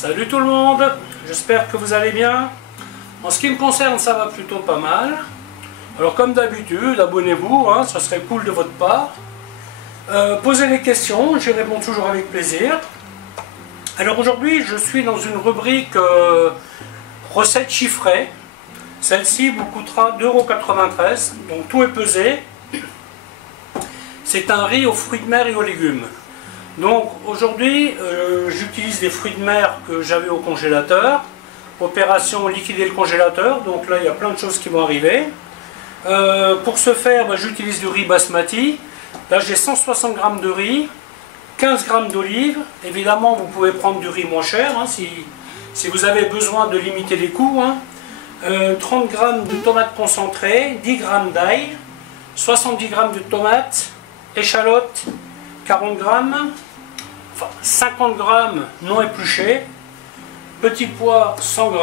Salut tout le monde, j'espère que vous allez bien. En ce qui me concerne, ça va plutôt pas mal. Alors comme d'habitude, abonnez-vous, hein, ça serait cool de votre part. Posez les questions, j'y réponds toujours avec plaisir. Alors aujourd'hui, je suis dans une rubrique recettes chiffrées. Celle-ci vous coûtera 2,93 €, donc tout est pesé. C'est un riz aux fruits de mer et aux légumes. Donc aujourd'hui, j'utilise des fruits de mer que j'avais au congélateur. Opération liquider le congélateur, donc là il y a plein de choses qui vont arriver. Pour ce faire, j'utilise du riz basmati. Là j'ai 160 g de riz, 15 g d'olives. Évidemment vous pouvez prendre du riz moins cher hein, si vous avez besoin de limiter les coûts. Hein. 30 g de tomates concentrées, 10 g d'ail, 70 g de tomates, échalotes, 40 g, enfin 50 g non épluchés, petits pois 100 g,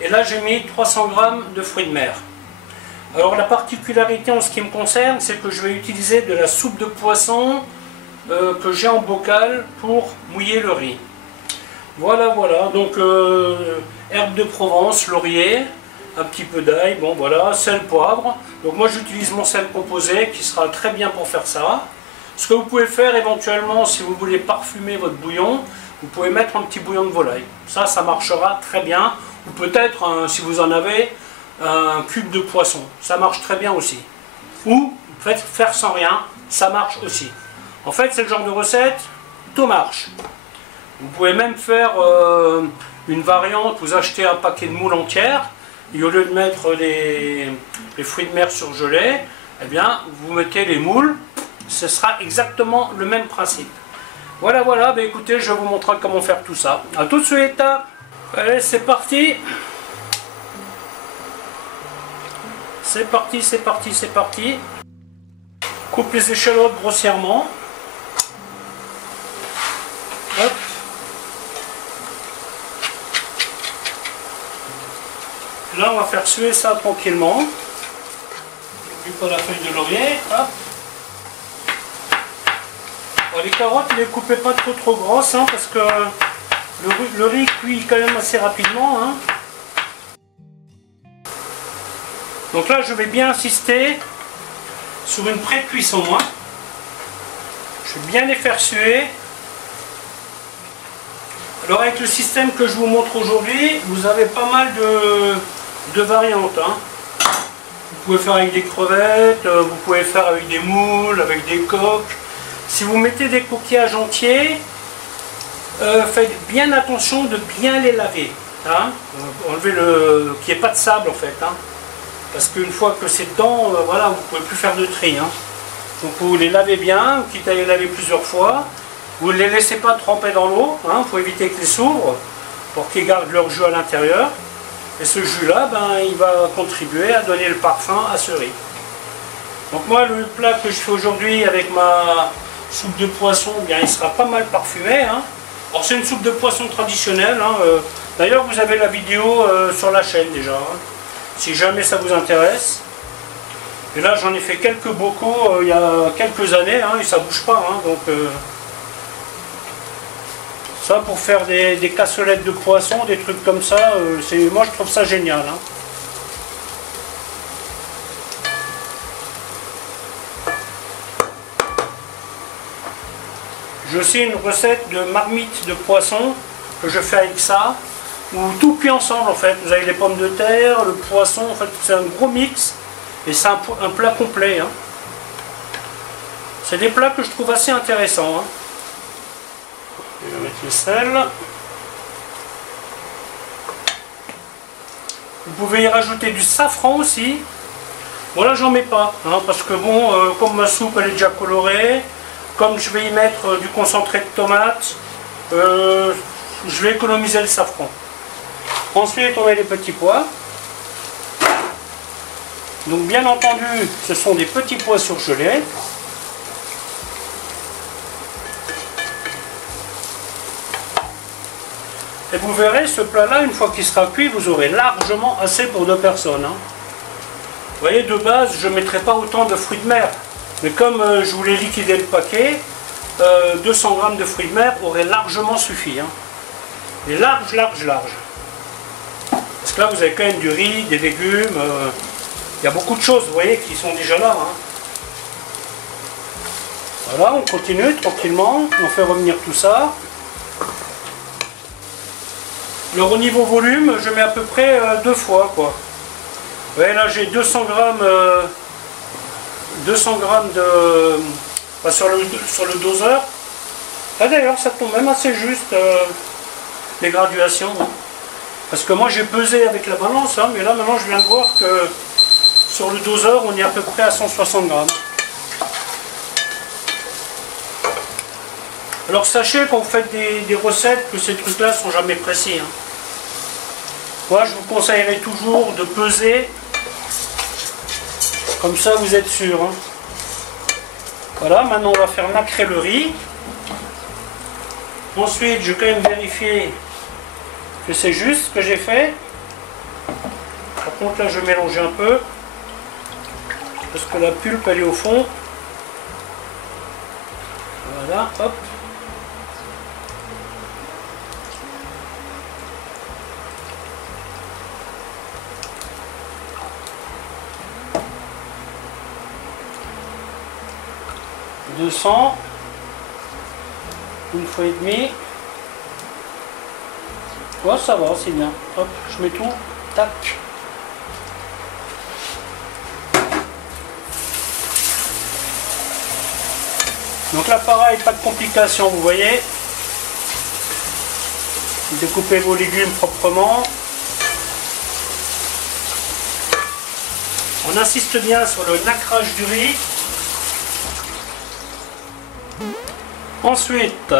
et là j'ai mis 300 g de fruits de mer. Alors la particularité en ce qui me concerne, c'est que je vais utiliser de la soupe de poisson que j'ai en bocal pour mouiller le riz. Voilà, donc herbes de Provence, laurier, un petit peu d'ail, bon voilà, sel, poivre. Donc moi j'utilise mon sel composé qui sera très bien pour faire ça. Ce que vous pouvez faire éventuellement si vous voulez parfumer votre bouillon, vous pouvez mettre un petit bouillon de volaille. Ça marchera très bien. Ou peut-être, si vous en avez, un cube de poisson. Ça marche très bien aussi. Ou faites faire sans rien, ça marche aussi. En fait c'est le genre de recette, tout marche. Vous pouvez même faire une variante, vous achetez un paquet de moules entières, et au lieu de mettre les fruits de mer surgelés, eh bien vous mettez les moules, ce sera exactement le même principe. Voilà, écoutez, je vais vous montrer comment faire tout ça. A tout de suite. Allez, c'est parti. C'est parti. Coupe les échalotes grossièrement. Hop. Là, on va faire suer ça tranquillement. N'oublie pas la feuille de laurier. Hop. Bon, les carottes, ne les coupez pas trop grosses, hein, parce que le riz cuit quand même assez rapidement. Hein. Donc là, je vais bien insister sur une pré-cuisson. Hein. Je vais bien les faire suer. Alors avec le système que je vous montre aujourd'hui, vous avez pas mal de variantes. Hein. Vous pouvez faire avec des crevettes, vous pouvez faire avec des moules, avec des coques. Si vous mettez des coquillages entiers, faites bien attention de bien les laver. Hein. Enlevez qu'il n'y ait pas de sable en fait. Hein. Parce qu'une fois que c'est dedans, voilà, vous ne pouvez plus faire de tri. Hein. Donc vous les lavez bien, quitte à les laver plusieurs fois. Vous ne les laissez pas tremper dans l'eau, hein, pour éviter qu'ils s'ouvrent, pour qu'ils gardent leur jus à l'intérieur. Et ce jus-là, il va contribuer à donner le parfum à ce riz. Donc moi, le plat que je fais aujourd'hui avec ma soupe de poisson, bien, il sera pas mal parfumé. Hein. Alors c'est une soupe de poisson traditionnelle. Hein, d'ailleurs, vous avez la vidéo sur la chaîne déjà, hein, si jamais ça vous intéresse. Et là, j'en ai fait quelques bocaux il y a quelques années, hein, et ça bouge pas. Hein, donc ça, pour faire des cassolettes de poisson, des trucs comme ça, moi je trouve ça génial. Hein. J'ai aussi une recette de marmite de poisson que je fais avec ça, où tout cuit ensemble en fait. Vous avez les pommes de terre, le poisson, en fait c'est un gros mix et c'est un plat complet. Hein. C'est des plats que je trouve assez intéressants. Hein. Je vais mettre le sel. Vous pouvez y rajouter du safran aussi. Bon là j'en mets pas, hein, parce que bon, comme ma soupe elle est déjà colorée, comme je vais y mettre du concentré de tomate, je vais économiser le safran. Ensuite on met les petits pois. Donc bien entendu ce sont des petits pois surgelés. Et vous verrez, ce plat-là, une fois qu'il sera cuit, vous aurez largement assez pour 2 personnes. Hein. Vous voyez, de base, je ne mettrai pas autant de fruits de mer. Mais comme je voulais liquider le paquet, 200 g de fruits de mer aurait largement suffi. Hein. Mais large, large, large. Parce que là, vous avez quand même du riz, des légumes. Il y a beaucoup de choses, vous voyez, qui sont déjà là. Hein. Voilà, on continue tranquillement. On fait revenir tout ça. Alors au niveau volume, je mets à peu près 2 fois, quoi. Vous voyez, là, j'ai 200 grammes de... Enfin, sur le doseur. Là, d'ailleurs, ça tombe même assez juste, les graduations. Hein. Parce que moi, j'ai pesé avec la balance, hein, mais là, maintenant, je viens de voir que sur le doseur, on est à peu près à 160 grammes. Alors, sachez quand vous faites des recettes que ces trucs-là sont jamais précis. Hein. Moi, je vous conseillerais toujours de peser. Comme ça, vous êtes sûr. Hein. Voilà, maintenant, on va faire nacrer le riz. Ensuite, je vais quand même vérifier que c'est juste ce que j'ai fait. Par contre, là, je vais mélanger un peu. Parce que la pulpe, elle est au fond. Voilà, hop. Une fois et demi. Ouais, ça va, c'est bien. Hop, je mets tout. Tac. Donc là, pareil, pas de complications, vous voyez. Découpez vos légumes proprement. On insiste bien sur le nacrage du riz. Ensuite,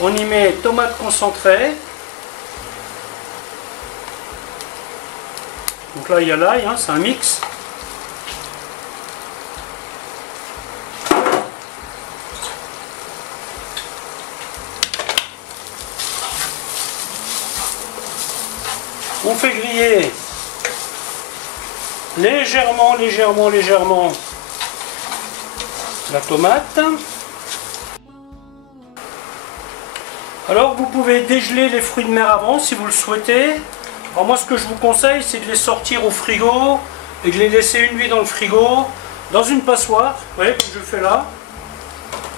on y met tomate concentrée. Donc là, il y a l'ail, hein, c'est un mix. On fait griller légèrement la tomate. Alors vous pouvez dégeler les fruits de mer avant si vous le souhaitez. Alors moi ce que je vous conseille c'est de les sortir au frigo et de les laisser une nuit dans le frigo, dans une passoire, vous voyez comme je fais là.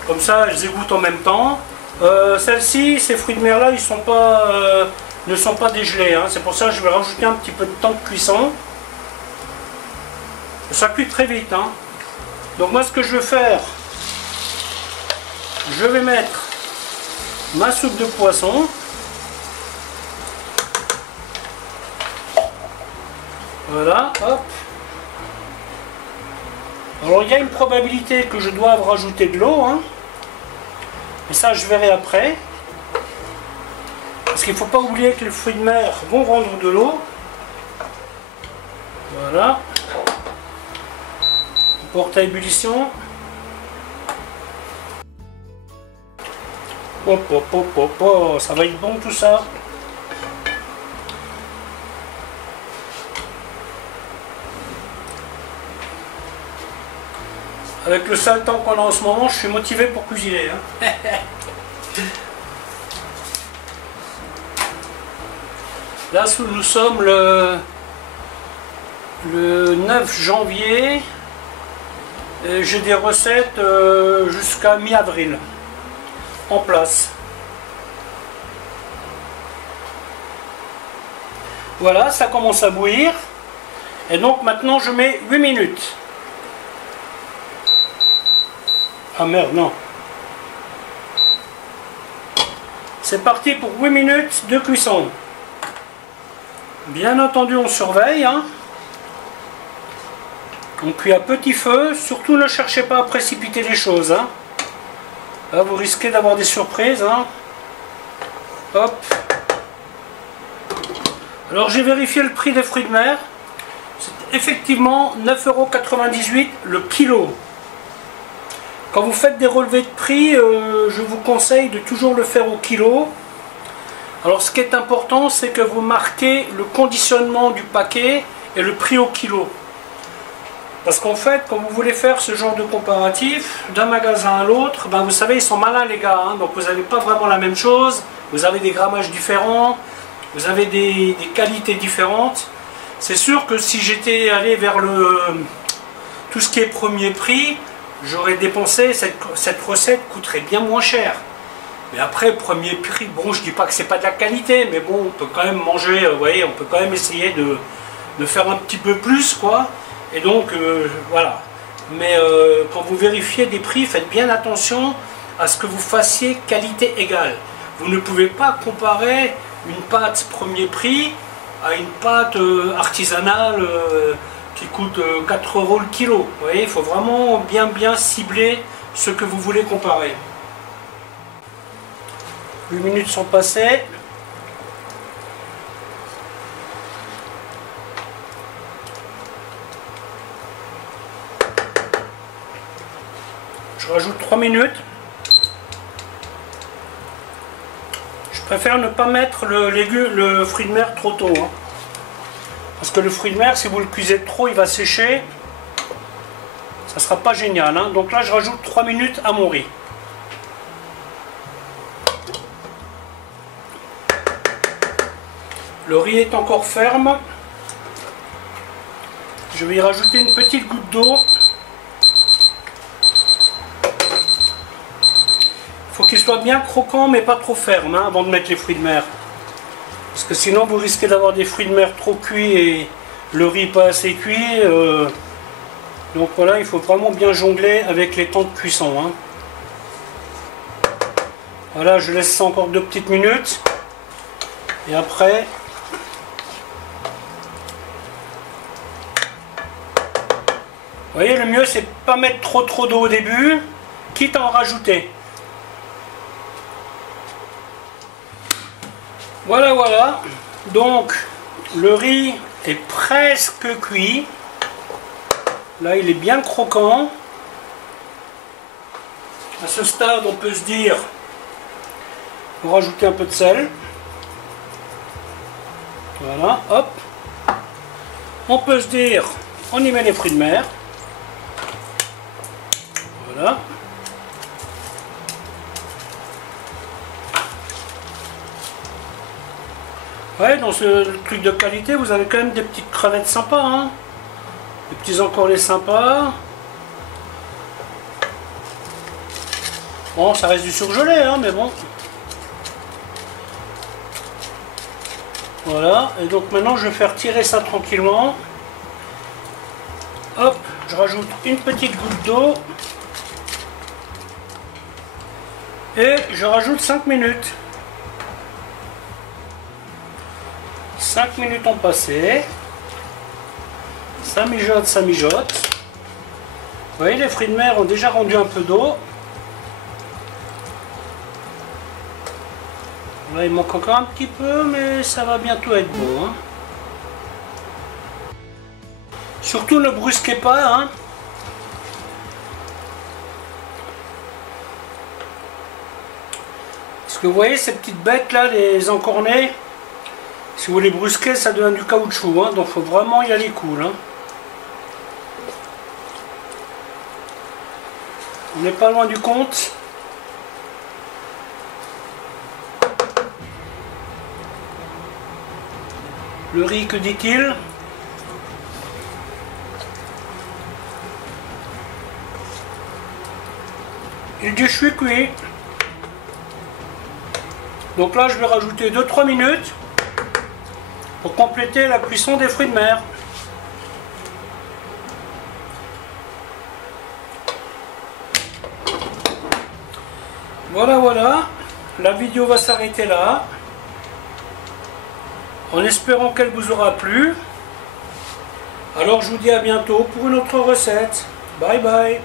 Comme ça elles égouttent en même temps. Celles-ci, ces fruits de mer là, ils sont pas, ne sont pas dégelés. Hein. C'est pour ça que je vais rajouter un petit peu de temps de cuisson. Ça cuit très vite. Hein. Donc moi ce que je vais faire, je vais mettre ma soupe de poisson. Voilà, hop. Alors il y a une probabilité que je doive rajouter de l'eau. Hein. Mais ça je verrai après. Parce qu'il ne faut pas oublier que les fruits de mer vont rendre de l'eau. Voilà. Porte à ébullition. Hop, hop, hop, hop, hop. Ça va être bon tout ça. Avec le sale temps qu'on a en ce moment, je suis motivé pour cuisiner. Hein. Là, nous sommes le 9 janvier. J'ai des recettes jusqu'à mi-avril en place. Voilà, ça commence à bouillir. Et donc maintenant je mets 8 minutes. Ah merde, non. C'est parti pour 8 minutes de cuisson. Bien entendu, on surveille. Hein. On cuit à petit feu. Surtout, ne cherchez pas à précipiter les choses. Hein. Là, vous risquez d'avoir des surprises. Hein. Hop. Alors, j'ai vérifié le prix des fruits de mer. C'est effectivement 9,98 € le kilo. Quand vous faites des relevés de prix, je vous conseille de toujours le faire au kilo. Alors ce qui est important, c'est que vous marquez le conditionnement du paquet et le prix au kilo. Parce qu'en fait, quand vous voulez faire ce genre de comparatif d'un magasin à l'autre, ben vous savez, ils sont malins les gars, hein, donc vous n'avez pas vraiment la même chose, vous avez des grammages différents, vous avez des qualités différentes. C'est sûr que si j'étais allé vers tout ce qui est premier prix, j'aurais dépensé, cette recette coûterait bien moins cher. Mais après, premier prix, bon, je dis pas que c'est pas de la qualité, mais bon, on peut quand même manger, vous voyez, on peut quand même essayer de faire un petit peu plus, quoi. Et donc, voilà. Mais quand vous vérifiez des prix, faites bien attention à ce que vous fassiez qualité égale. Vous ne pouvez pas comparer une pâte premier prix à une pâte artisanale qui coûte 4 € le kilo. Vous voyez, il faut vraiment bien cibler ce que vous voulez comparer. 8 minutes sont passées. Je rajoute 3 minutes. Je préfère ne pas mettre le fruit de mer trop tôt. Hein. Parce que le fruit de mer, si vous le cuisez trop, il va sécher. Ça ne sera pas génial. Hein. Donc là, je rajoute 3 minutes à mon riz. Le riz est encore ferme. Je vais y rajouter une petite goutte d'eau. Il faut qu'il soit bien croquant mais pas trop ferme hein, avant de mettre les fruits de mer. Parce que sinon vous risquez d'avoir des fruits de mer trop cuits et le riz pas assez cuit. Donc voilà, il faut vraiment bien jongler avec les temps de cuisson. Hein. Voilà, je laisse ça encore 2 petites minutes. Et après... Vous voyez, le mieux c'est pas mettre trop d'eau au début, quitte à en rajouter. Voilà, donc le riz est presque cuit. Là il est bien croquant. À ce stade on peut se dire, on va rajouter un peu de sel. Voilà, hop. On peut se dire, on y met les fruits de mer. Voilà. Ouais, dans ce truc de qualité, vous avez quand même des petites crevettes sympas, hein. Des petits encornets sympas. Bon, ça reste du surgelé, hein, mais bon. Voilà, et donc maintenant je vais faire tirer ça tranquillement. Hop, je rajoute une petite goutte d'eau. Et je rajoute 5 minutes. 5 minutes ont passé. Ça mijote, ça mijote. Vous voyez, les fruits de mer ont déjà rendu un peu d'eau. Là, il manque encore un petit peu, mais ça va bientôt être bon. Hein. Surtout ne brusquez pas. Hein. Parce que vous voyez ces petites bêtes là, les encornets, si vous les brusquez, ça devient du caoutchouc. Hein, donc il faut vraiment y aller cool. Hein. On n'est pas loin du compte. Le riz, que dit-il? Il dit je suis cuit. Donc là, je vais rajouter 2-3 minutes pour compléter la cuisson des fruits de mer. Voilà, la vidéo va s'arrêter là, en espérant qu'elle vous aura plu. Alors je vous dis à bientôt pour une autre recette. Bye bye.